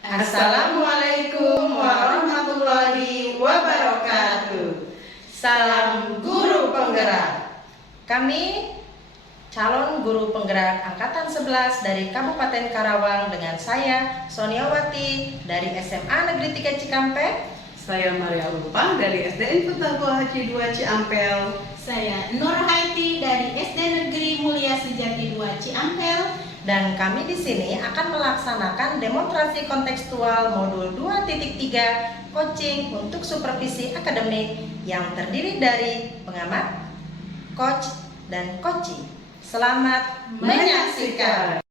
Assalamualaikum warahmatullahi wabarakatuh. Salam guru penggerak. Kami calon guru penggerak angkatan 11 dari Kabupaten Karawang dengan saya Soniawati dari SMA Negeri 3 Cikampek. Saya Maria Ulfa dari SDN Petatua Haji 2 Ciampel. Saya Nur Haiti dari SD Negeri Mulia Sejati 2 Ciampel. Dan kami di sini akan melaksanakan demonstrasi kontekstual modul 2.3 coaching untuk supervisi akademik yang terdiri dari pengamat, coach, dan coachee. Selamat menyaksikan.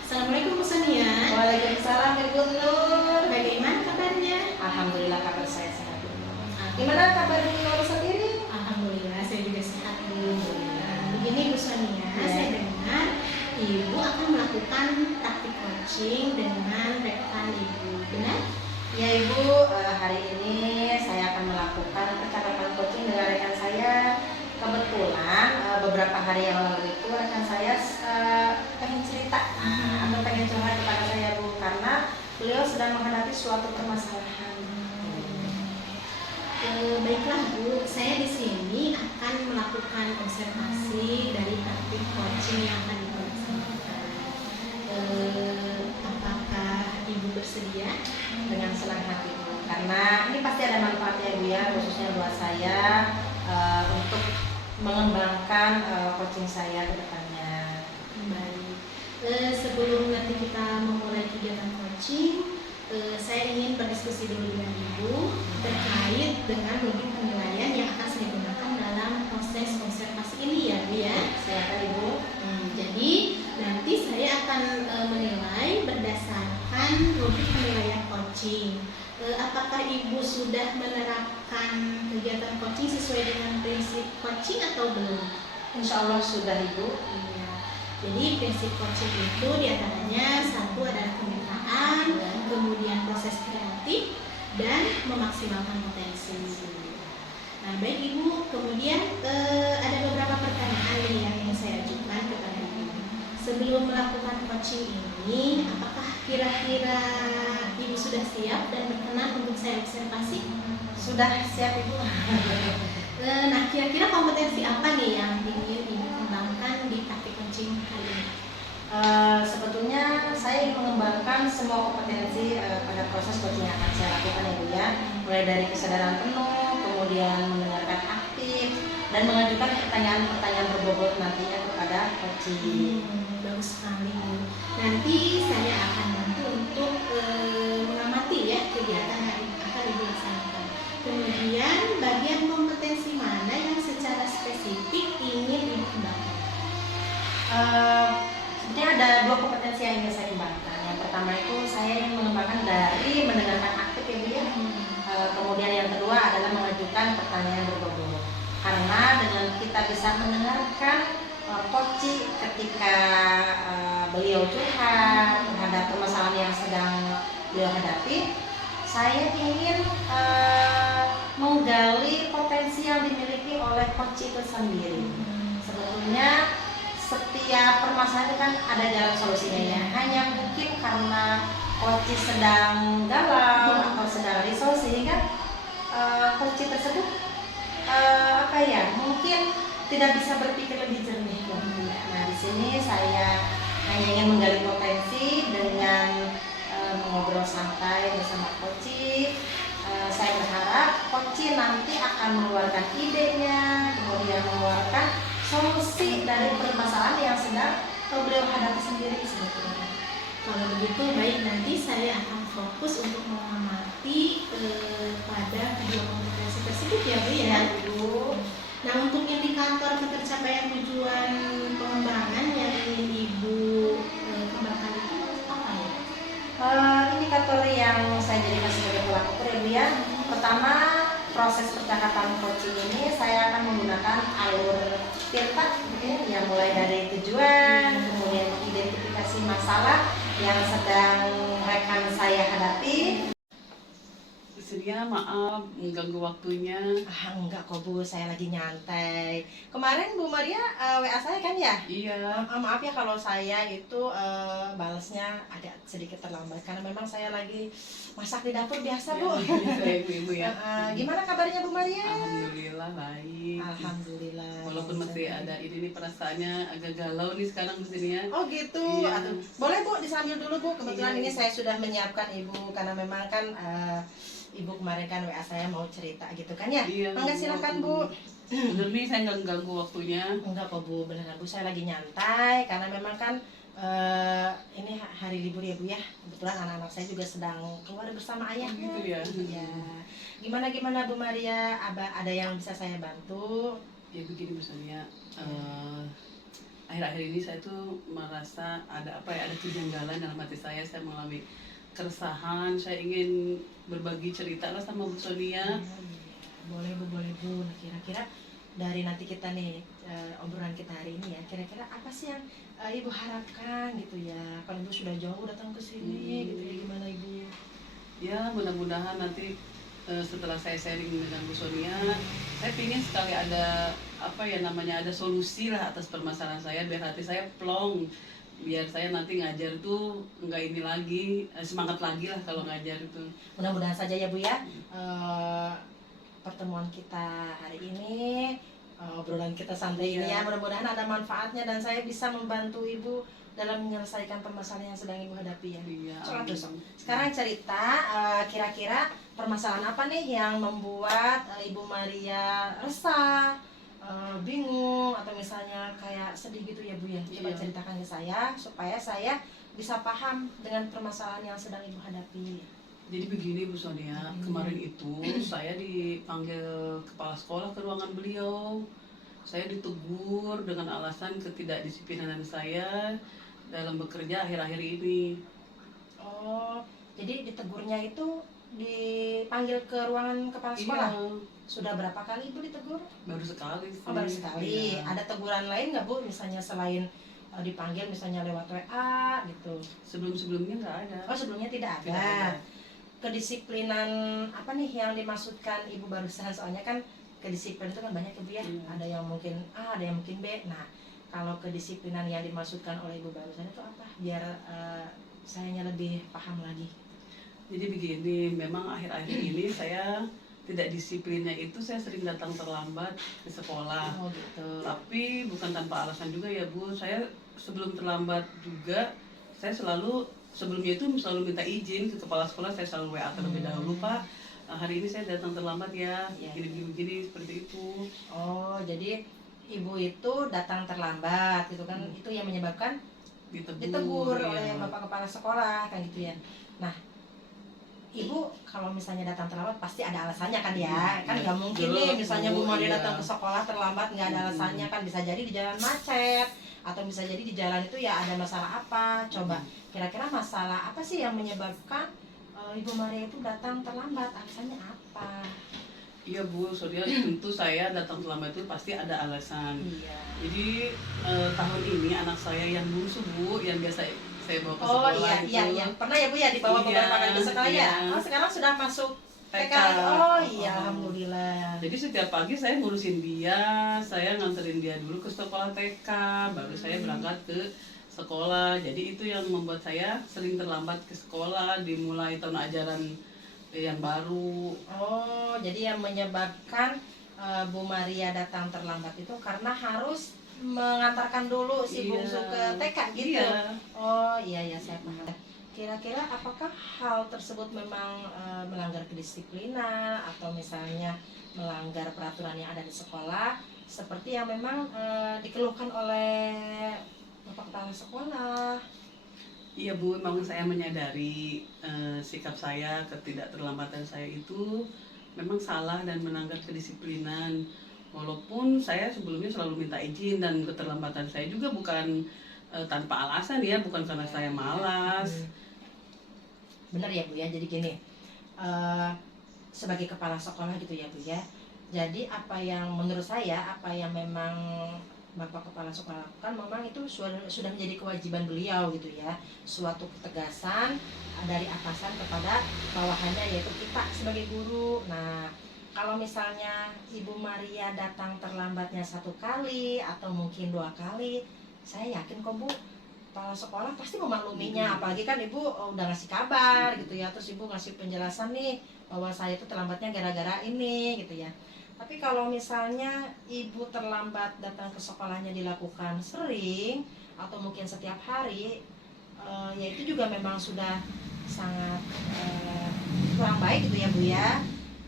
Assalamualaikum Bu Sonia. Waalaikumsalam Ibu Nur. Bagaimana kabarnya? Alhamdulillah kabar saya sehat. Gimana kabar Ibu Nur sendiri? Alhamdulillah saya juga sehat Bu. Begini Bu Sonia, saya dengar Ibu akan melakukan praktik coaching dengan rekan Ibu, benar? Ya Ibu, hari ini saya akan melakukan percakapan coaching dengan rekan saya. Kebetulan beberapa hari yang lalu itu rekan saya pengen cerita atau pengen curhat kepada saya Bu, karena beliau sedang menghadapi suatu permasalahan. Baiklah Bu, saya di sini akan melakukan observasi dari praktik coaching yang akan Ibu laksanakan. Apakah Ibu bersedia? Dengan senang hati Bu, karena ini pasti ada manfaatnya Bu ya, khususnya buat saya untuk mengembangkan coaching saya ke depannya. Baik. Sebelum nanti kita memulai kegiatan coaching, saya ingin berdiskusi dulu dengan Ibu terkait dengan logik penilaian yang akan saya gunakan dalam proses observasi ini ya Bu ya. Silakan Ibu. Jadi nanti saya akan menilai berdasarkan logik penilaian coaching. Apakah Ibu sudah menerapkan kegiatan coaching sesuai dengan prinsip coaching atau belum? Insya Allah sudah Ibu. Iya. Jadi prinsip coaching itu diantaranya satu adalah kemitraan, kemudian proses kreatif, dan memaksimalkan potensi. Nah baik Ibu, kemudian ada beberapa pertanyaan yang ingin saya ajukan kepada Ibu. Sebelum melakukan coaching ini, apakah kira-kira Ibu sudah siap dan berkenan untuk saya observasi? Sudah siap Ibu. Nah kira-kira kompetensi apa nih yang ingin Ibu kembangkan di praktik coaching kali ini? Sebetulnya saya ingin mengembangkan semua kompetensi pada proses coaching yang akan saya lakukan ya Bu ya, mulai dari kesadaran penuh, kemudian mendengarkan aktif, dan mengajukan pertanyaan-pertanyaan berbobot nantinya kepada coaching. Bagus sekali. Nanti saya akan bantu untuk mengamati ya kegiatan yang akan Ibu laksanakan. Kemudian bagian kompetensi mana yang secara spesifik ingin Ibu kembangkan? Sebenarnya ada dua kompetensi yang ingin saya kembangkan. Yang pertama itu saya ingin mengembangkan dari mendengarkan aktif ya Bu ya. Kemudian yang kedua adalah mengajukan pertanyaan berbobot. Karena dengan kita bisa mendengarkan coaching ketika beliau curhat terhadap permasalahan yang sedang beliau hadapi, saya ingin menggali potensi yang dimiliki oleh coach itu sendiri. Sebetulnya setiap permasalahan itu kan ada jalan solusinya ya. Hanya mungkin karena coach sedang galau atau sedang risau sehingga coach tersebut mungkin tidak bisa berpikir lebih jernih. Nah di sini saya hanya ingin menggali potensi dengan mengobrol santai bersama coach. Saya berharap coach nanti akan mengeluarkan idenya, kemudian mengeluarkan solusi dari permasalahan yang sedang beliau hadapi sendiri sebetulnya. Kalau begitu baik, nanti saya akan fokus untuk mengamati pada kedua kompetensi tersebut ya Bu ya. Bu. Nah untuk indikator ketercapaian tujuan pengembangan yang ingin Ibu kembangkan itu apa ya? Indikator yang saya jadikan sebagai tolak ukur ya Bu ya. Pertama, proses percakapan coaching ini saya akan menggunakan alur tirta yang mulai dari tujuan, kemudian mengidentifikasi masalah yang sedang rekan saya hadapi. Sedia maaf mengganggu waktunya. Ah, enggak kok Bu, saya lagi nyantai. Kemarin Bu Maria WA saya kan ya? Iya. Maaf ya kalau saya itu balesnya agak sedikit terlambat karena memang saya lagi masak di dapur biasa Bu. Saya ibu-ibu ya. Gimana kabarnya Bu Maria? Alhamdulillah baik. Alhamdulillah. Walaupun masih ada ini nih perasaannya agak galau nih sekarang di sini ya. Oh gitu. Iya. Aduh, boleh Bu disambil dulu Bu. Kebetulan Iya. ini saya sudah menyiapkan Ibu karena memang kan Ibu kemarin kan WA saya mau cerita gitu kan ya? Iya. Mangga silakan Bu. Bener nih saya nggak ganggu waktunya. Enggak kok Bu, beneran Bu, saya lagi nyantai karena memang kan ini hari libur ya Bu ya. Kebetulan anak-anak saya juga sedang keluar bersama ayahnya. gitu ya. Iya. Gimana Bu Maria? Ada yang bisa saya bantu? Ya begini misalnya, akhir-akhir ini saya tuh merasa ada apa ya, ada kejanggalan dalam hati saya mengalami keresahan, saya ingin berbagi cerita lah sama Bu Sonia. Boleh Bu. Nah, kira-kira dari nanti kita nih obrolan kita hari ini ya, kira-kira apa sih yang Ibu harapkan gitu ya? Kalau Ibu sudah jauh datang ke sini gitu ya, gimana Ibu? Ya mudah-mudahan nanti setelah saya sharing dengan Bu Sonia, saya ingin sekali ada apa ya namanya, ada solusi lah atas permasalahan saya, biar hati saya plong, biar saya nanti ngajar tuh nggak ini lagi, semangat lagi lah kalau ngajar itu. Mudah-mudahan saja ya Bu ya, pertemuan kita hari ini, obrolan kita santai ini ya, mudah-mudahan ada manfaatnya dan saya bisa membantu Ibu dalam menyelesaikan permasalahan yang sedang Ibu hadapi ya. Iya. Sekarang cerita, kira-kira permasalahan apa nih yang membuat Ibu Maria resah, bingung, atau misalnya kayak sedih gitu ya Bu ya? Coba Iya. ceritakan ke saya supaya saya bisa paham dengan permasalahan yang sedang Ibu hadapi. Jadi begini Bu Sonia, kemarin itu saya dipanggil kepala sekolah ke ruangan beliau. Saya ditegur dengan alasan ketidakdisiplinan saya dalam bekerja akhir-akhir ini. Oh, jadi ditegurnya itu dipanggil ke ruangan kepala sekolah? Iya, Sudah berapa kali Ibu ditegur? baru sekali sih. Oh, baru sekali. Iya. Ada teguran lain nggak Bu? Misalnya selain dipanggil misalnya lewat WA gitu? Sebelum-sebelumnya nggak ada. Oh, sebelumnya tidak ada. Tidak ada. Kedisiplinan apa nih yang dimaksudkan Ibu barusan? Soalnya kan kedisiplinan itu kan banyak ya Bu ya. Iya. Ada yang mungkin A, ada yang mungkin B. Nah, kalau kedisiplinan yang dimaksudkan oleh Ibu barusan itu apa? Biar sayanya lebih paham lagi. Jadi begini, memang akhir-akhir ini saya tidak disiplinnya itu, saya sering datang terlambat ke sekolah. Oh gitu. Tapi bukan tanpa alasan juga ya Bu, saya sebelum terlambat juga, saya sebelumnya itu selalu minta izin ke kepala sekolah, saya selalu WA terlebih dahulu, Pak, hari ini saya datang terlambat ya, Iya. gini-gini seperti itu. Oh, jadi Ibu itu datang terlambat gitu kan? Itu yang menyebabkan ditegur oleh ya. Bapak Kepala Sekolah kan gitu ya. Nah, Ibu kalau misalnya datang terlambat pasti ada alasannya kan ya? Kan nggak mungkin nih misalnya Bu Maria Iya. datang ke sekolah terlambat nggak ada alasannya kan, bisa jadi di jalan macet atau bisa jadi di jalan itu ya ada masalah apa. Coba kira-kira masalah apa sih yang menyebabkan Ibu Maria itu datang terlambat? Alasannya apa? Iya Bu, soalnya tentu saya datang terlambat itu pasti ada alasan. Iya. Jadi tahun ini anak saya yang bungsu Bu, yang biasa saya bawa ke Oh sekolah iya, pernah ya Bu ya dibawa Iya, beberapa kali ke sekolah ya? iya. Oh, sekarang sudah masuk TK. TK. Oh iya, alhamdulillah. Jadi setiap pagi saya ngurusin dia, saya nganterin dia dulu ke sekolah TK, baru saya berangkat ke sekolah. Jadi itu yang membuat saya sering terlambat ke sekolah dimulai tahun ajaran yang baru. Oh, jadi yang menyebabkan Bu Maria datang terlambat itu karena harus mengantarkan dulu si Iya. bungsu ke TK gitu. Iya. Oh iya saya paham. Kira-kira apakah hal tersebut memang melanggar kedisiplinan atau misalnya melanggar peraturan yang ada di sekolah seperti yang memang dikeluhkan oleh Bapak Kepala Sekolah? Iya Bu, memang saya menyadari sikap saya, ketidakterlambatan saya itu memang salah dan melanggar kedisiplinan. Walaupun saya sebelumnya selalu minta izin dan keterlambatan saya juga bukan tanpa alasan ya, bukan karena saya malas. Benar ya Bu ya, jadi gini, sebagai kepala sekolah gitu ya Bu ya, jadi apa yang menurut saya, apa yang memang Bapak Kepala Sekolah lakukan memang itu sudah menjadi kewajiban beliau gitu ya, suatu ketegasan dari atasan kepada bawahannya yaitu kita sebagai guru. Nah, kalau misalnya Ibu Maria datang terlambatnya 1 kali atau mungkin 2 kali, saya yakin kok Bu, kepala sekolah pasti memakluminya. Apalagi kan Ibu udah ngasih kabar gitu ya, terus Ibu ngasih penjelasan nih bahwa saya itu terlambatnya gara-gara ini gitu ya. Tapi kalau misalnya Ibu terlambat datang ke sekolahnya dilakukan sering atau mungkin setiap hari, ya itu juga memang sudah sangat kurang baik gitu ya Bu ya.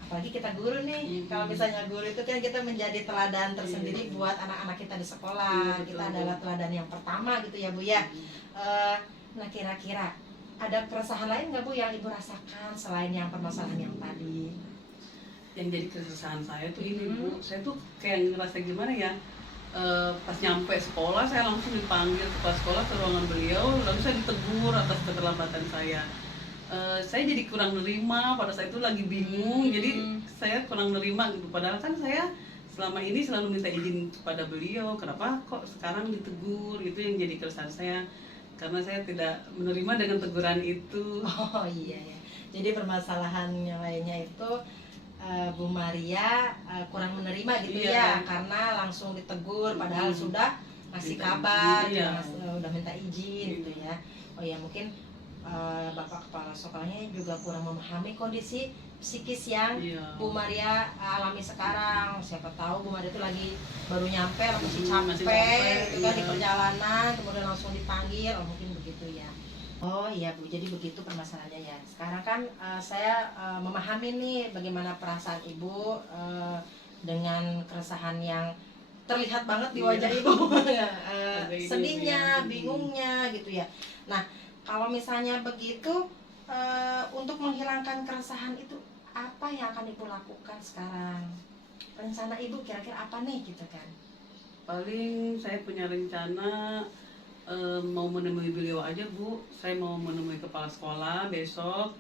Apalagi kita guru nih, kalau misalnya guru itu kan kita menjadi teladan tersendiri buat anak-anak kita di sekolah. Kita adalah teladan yang pertama gitu ya Bu ya. Nah, kira-kira ada keresahan lain nggak Bu yang Ibu rasakan selain yang permasalahan yang tadi? Yang jadi keresahan saya tuh ini Bu, saya tuh kayak ngerasa gimana ya, pas nyampe sekolah saya langsung dipanggil kepala sekolah ke ruangan beliau, lalu saya ditegur atas keterlambatan saya. Saya jadi kurang nerima, pada saat itu lagi bingung, jadi saya kurang nerima gitu. Padahal kan saya selama ini selalu minta izin kepada beliau, kenapa kok sekarang ditegur, itu yang jadi keresahan saya. Karena saya tidak menerima dengan teguran itu. Oh iya ya. Jadi permasalahan yang lainnya itu Bu Maria kurang menerima gitu ya, karena langsung ditegur padahal sudah ngasih Minta kabar, izin, udah minta izin gitu ya. Oh ya, mungkin Bapak Kepala Sekolahnya juga kurang memahami kondisi psikis yang Bu Maria alami sekarang. Siapa tahu Bu Maria itu lagi baru nyampe, masih capek, kan di perjalanan, kemudian langsung dipanggil, oh mungkin begitu ya. Oh iya Bu, jadi begitu permasalahannya ya. Sekarang kan saya memahami nih bagaimana perasaan Ibu dengan keresahan yang terlihat banget di wajah Ibu, sedihnya, bingungnya gitu ya. Nah, kalau misalnya begitu, untuk menghilangkan keresahan itu apa yang akan Ibu lakukan sekarang? Rencana Ibu kira-kira apa nih gitu kan? Paling saya punya rencana mau menemui beliau aja Bu. Saya mau menemui kepala sekolah besok.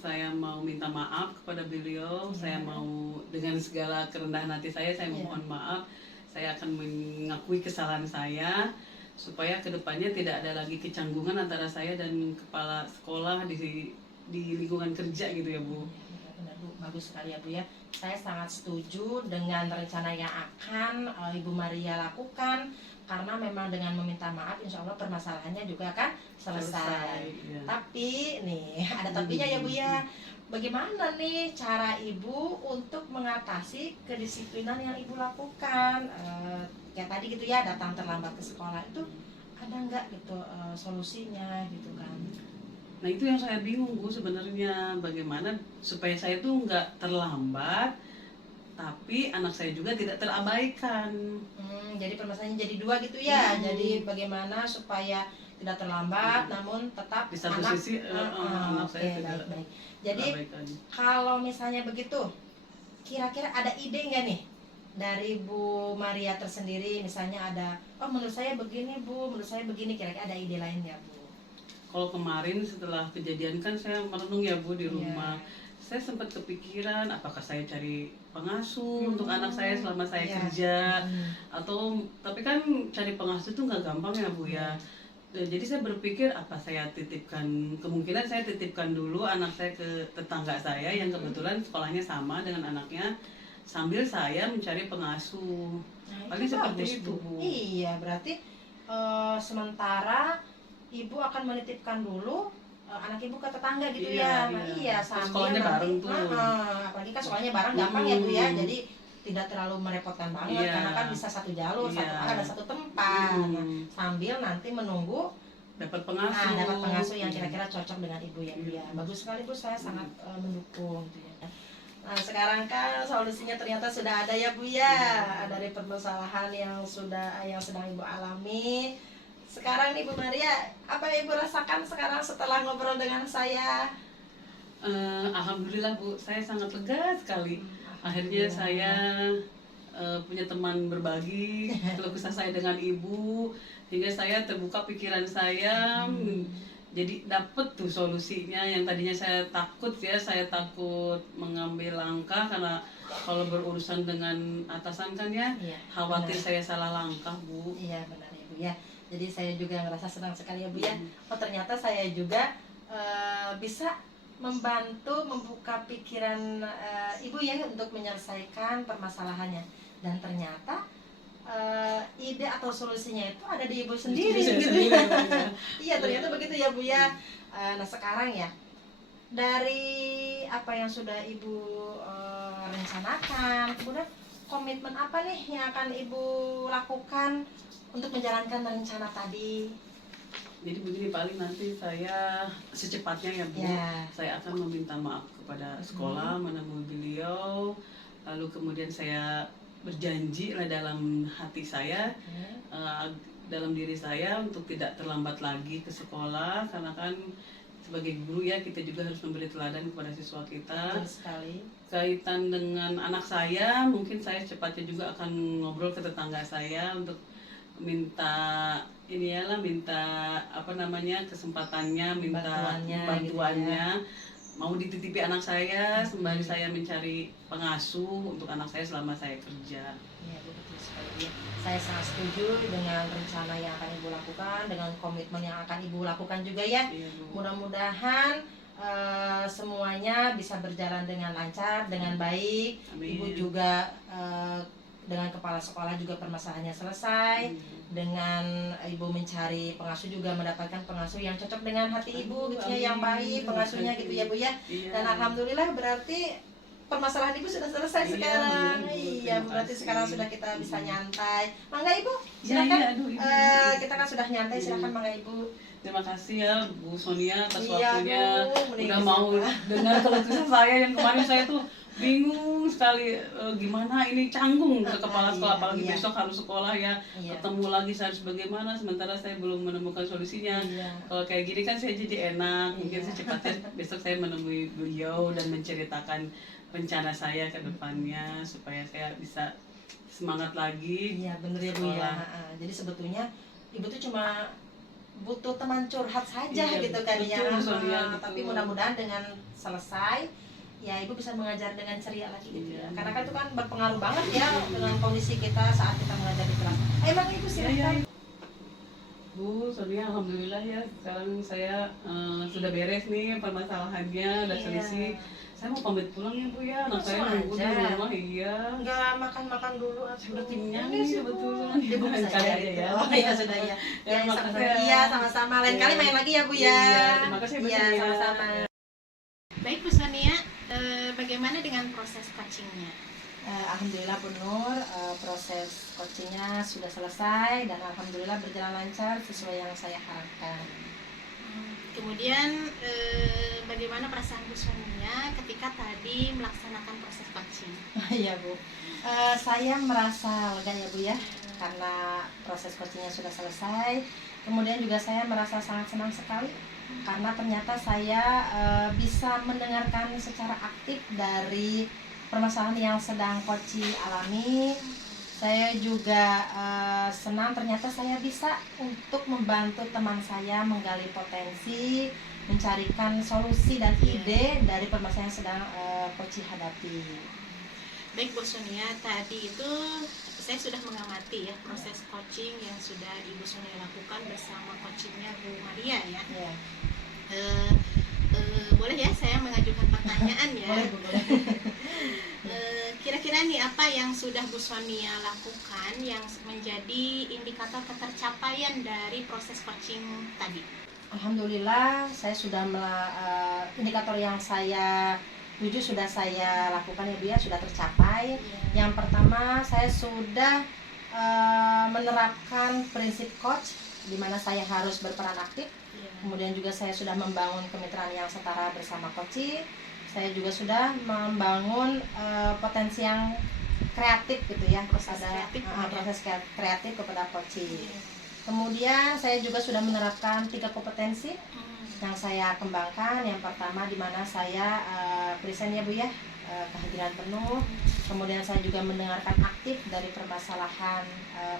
Saya mau minta maaf kepada beliau. Saya mau dengan segala kerendahan hati saya memohon maaf. Saya akan mengakui kesalahan saya supaya kedepannya tidak ada lagi kecanggungan antara saya dan kepala sekolah di lingkungan kerja gitu ya Bu. Benar Bu, bagus sekali ya Bu ya. Saya sangat setuju dengan rencana yang akan Ibu Maria lakukan, karena memang dengan meminta maaf insya Allah permasalahannya juga akan selesai. Ya. Tapi nih ada tapinya ya Bu ya. Bagaimana nih cara Ibu untuk mengatasi kedisiplinan yang Ibu lakukan? Kayak tadi gitu ya, datang terlambat ke sekolah itu ada nggak gitu solusinya gitu kan? Nah itu yang saya bingung Bu sebenarnya, bagaimana supaya saya tuh nggak terlambat tapi anak saya juga tidak terabaikan. Jadi permasalahannya jadi dua gitu ya. Jadi bagaimana supaya tidak terlambat namun tetap Di satu anak, sisi anak saya tidak baik. Jadi terabaikan. kalau misalnya begitu, kira-kira ada ide nggak nih dari Bu Maria tersendiri? Misalnya ada, oh menurut saya begini Bu, menurut saya begini, kira-kira ada ide lain nggak Bu? Kalau kemarin setelah kejadian kan saya merenung ya Bu di rumah. Saya sempat kepikiran apakah saya cari pengasuh untuk anak saya selama saya kerja atau, tapi kan cari pengasuh itu nggak gampang ya Bu ya. Jadi saya berpikir apa saya titipkan, kemungkinan saya titipkan dulu anak saya ke tetangga saya yang kebetulan sekolahnya sama dengan anaknya, sambil saya mencari pengasuh. Paling seperti itu Bu. Iya, berarti sementara Ibu akan menitipkan dulu anak Ibu ke tetangga gitu ya. Nah, iya, sambil sekolahnya bareng tuh. Apalagi kan sekolahnya bareng gampang ya Bu ya. Jadi tidak terlalu merepotkan banget karena kan bisa satu jalur, satu arah dan satu tempat. Nah, sambil nanti menunggu dapat pengasuh. dapat pengasuh yang kira-kira cocok dengan Ibu ya Bu ya. Bagus sekali Bu, saya sangat mendukung gitu ya. Nah, sekarang kan solusinya ternyata sudah ada ya Bu ya. Dari permasalahan yang sedang Ibu alami. Sekarang nih Bu Maria, apa yang Ibu rasakan sekarang setelah ngobrol dengan saya? Alhamdulillah Bu, saya sangat lega sekali. Akhirnya saya punya teman berbagi keluh kesah saya dengan Ibu, hingga saya terbuka pikiran saya. jadi dapet tuh solusinya. Yang tadinya saya takut ya, saya takut mengambil langkah karena kalau berurusan dengan atasan kan ya, Iya, khawatir benar. saya salah langkah, Bu. Iya benar ya Bu ya. Jadi saya juga ngerasa senang sekali ya Bu ya. Hmm. Oh ternyata saya juga bisa membantu membuka pikiran Ibu ya untuk menyelesaikan permasalahannya. Dan ternyata ide atau solusinya itu ada di Ibu sendiri Saya gitu sendiri, ya. Bu, ya. Iya ternyata begitu ya Bu ya. Nah sekarang ya, dari apa yang sudah Ibu rencanakan, kemudian komitmen apa nih yang akan Ibu lakukan untuk menjalankan rencana tadi? Jadi begini, paling nanti saya secepatnya ya Bu, Ya. saya akan meminta maaf kepada sekolah, menemui beliau, lalu kemudian saya berjanji lah dalam hati saya, dalam diri saya untuk tidak terlambat lagi ke sekolah, karena kan sebagai guru ya kita juga harus memberi teladan kepada siswa kita. Betul sekali. Kaitan dengan anak saya, mungkin saya cepatnya juga akan ngobrol ke tetangga saya untuk minta minta apa namanya kesempatannya, minta bantuannya, gitu mau dititipi anak saya sembari saya mencari pengasuh untuk anak saya selama saya kerja. Ya, betul sekali. Ya. Saya sangat setuju dengan rencana yang akan Ibu lakukan, dengan komitmen yang akan Ibu lakukan juga ya. Iya, Bu. Mudah-mudahan semuanya bisa berjalan dengan lancar, dengan baik. Amin. Ibu juga dengan kepala sekolah juga permasalahannya selesai. Dengan Ibu mencari pengasuh juga mendapatkan pengasuh yang cocok dengan hati Ibu gitu ya, yang baik pengasuhnya gitu ya Bu ya. Iya. Dan alhamdulillah berarti permasalahan Ibu sudah selesai Iya, sekarang. Bu. Iya, Terima berarti kasih. sekarang sudah kita bisa nyantai. Mangga Ibu, Iya, silakan. iya, aduh, Ibu. Kita kan sudah nyantai, silakan Mangga Ibu. Terima kasih ya Bu Sonia atas Iya, waktunya, Bu, udah mau dengar keluh kesah saya yang kemarin saya tuh bingung sekali, gimana ini canggung ke kepala sekolah, apalagi Iya. besok harus sekolah ya, Iya. ketemu lagi saya harus bagaimana, sementara saya belum menemukan solusinya. Iya. Kalau kayak gini kan saya jadi enak, mungkin Iya. secepatnya besok saya menemui beliau dan menceritakan rencana saya ke depannya supaya saya bisa semangat lagi. Iya, bener ya Bu ya. sekolah. Jadi sebetulnya Ibu tuh cuma butuh teman curhat saja Iya, gitu kan ya. betul, Sonia, Tapi betul. mudah-mudahan dengan selesai ya Ibu bisa mengajar dengan ceria lagi gitu ya. Iya. Karena kan itu kan berpengaruh banget ya dengan kondisi kita saat kita mengajar di kelas. Emang Ibu silakan. Bu Sonia, alhamdulillah ya sekarang saya sudah beres nih permasalahannya, udah Iya. selisih. Saya mau pamit pulang ya Bu ya, anak Langsung saya nunggu di aja. rumah. Iya, Enggak makan-makan dulu atau sudah kenyang Ini nih sih, Bu. kebetulan. Ibu bisa Sekali aja aja gitu. ya. Oh iya sudah ya. Ya, Ya, makasih sama-sama. ya. Iya, sama-sama. Lain kali main lagi ya Bu ya. Iya, terima kasih Bu Iya, Sonia. sama-sama. Baik Bu Sonia, bagaimana dengan proses coachingnya? Alhamdulillah Bu Nur, proses coachingnya sudah selesai dan alhamdulillah berjalan lancar sesuai yang saya harapkan. Kemudian bagaimana perasaan Bu Sonia ketika tadi melaksanakan proses coaching? Iya Bu, saya merasa lega ya Bu ya karena proses coachingnya sudah selesai. Kemudian juga saya merasa sangat senang sekali karena ternyata saya bisa mendengarkan secara aktif dari permasalahan yang sedang coaching alami. Saya juga senang ternyata saya bisa untuk membantu teman saya menggali potensi, mencarikan solusi dan ide dari permasalahan yang sedang coaching hadapi. Baik Bu Sonia, tadi itu saya sudah mengamati ya proses coaching yang sudah Ibu Sonia lakukan bersama coachingnya Bu Maria ya. Ya. Boleh ya saya mengajukan pertanyaan ya? Boleh Bu, boleh. Kira-kira nih apa yang sudah Bu Sonia lakukan yang menjadi indikator ketercapaian dari proses coaching tadi? Alhamdulillah saya sudah indikator yang saya tuju sudah saya lakukan ya Bu ya, sudah tercapai. Yang pertama saya sudah menerapkan prinsip coach di mana saya harus berperan aktif. Kemudian juga saya sudah membangun kemitraan yang setara bersama coaching. Saya juga sudah membangun potensi yang kreatif gitu ya, Proses kepada kreatif, proses kreatif kepada coaching. Kemudian saya juga sudah menerapkan 3 kompetensi yang saya kembangkan. Yang pertama di mana saya present ya Bu ya, kehadiran penuh. Kemudian saya juga mendengarkan aktif dari permasalahan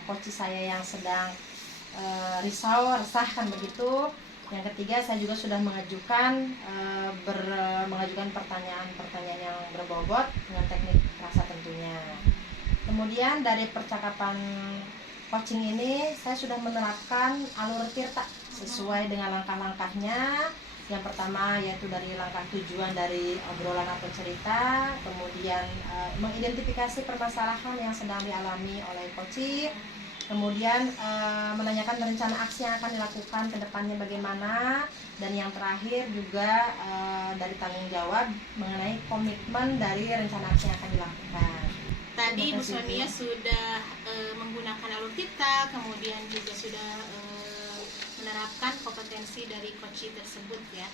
coach saya yang sedang resah kan begitu. Yang ketiga, saya juga sudah mengajukan mengajukan pertanyaan-pertanyaan yang berbobot dengan teknik rasa tentunya. Kemudian dari percakapan coaching ini saya sudah menerapkan alur tirta sesuai dengan langkah-langkahnya. Yang pertama yaitu dari langkah tujuan dari obrolan atau cerita, kemudian mengidentifikasi permasalahan yang sedang dialami oleh coaching, kemudian menanyakan rencana aksi yang akan dilakukan ke depannya bagaimana, dan yang terakhir juga dari tanggung jawab mengenai komitmen dari rencana aksi yang akan dilakukan. Tadi Terima Bu kasih, Sonia Bu. sudah menggunakan alur tirta, kemudian juga sudah menerapkan kompetensi dari coaching tersebut ya.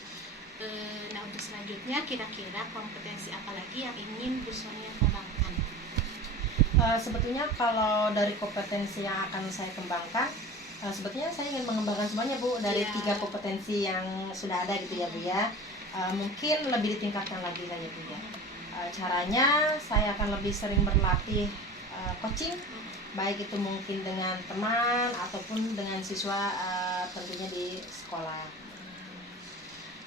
Nah, untuk selanjutnya kira-kira kompetensi apa lagi yang ingin Bu Sonia kembangkan? Sebetulnya kalau dari kompetensi yang akan saya kembangkan, sebetulnya saya ingin mengembangkan semuanya, Bu, dari Iya. 3 kompetensi yang sudah ada gitu ya, Bu ya. Mungkin lebih ditingkatkan lagi saja, Bu ya. Caranya saya akan lebih sering berlatih coaching, baik itu mungkin dengan teman ataupun dengan siswa, tentunya di sekolah.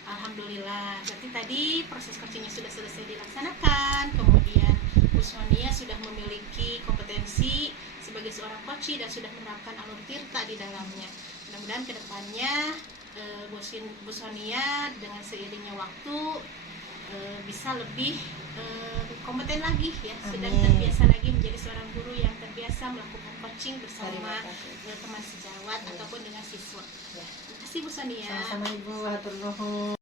Alhamdulillah, berarti tadi proses coachingnya sudah selesai dilaksanakan, kemudian Bu Sonia sudah memiliki kompetensi sebagai seorang coach dan sudah menerapkan alur tirta di dalamnya. Mudah-mudahan kedepannya Bu Sonia dengan seiringnya waktu bisa lebih kompeten lagi ya, sudah Amin. terbiasa lagi menjadi seorang guru yang terbiasa melakukan coaching bersama Terima kasih. teman sejawat Iya. ataupun dengan siswa. Ya. Terima kasih Bu Sonia. Sama-sama Ibu, hatur nuhun.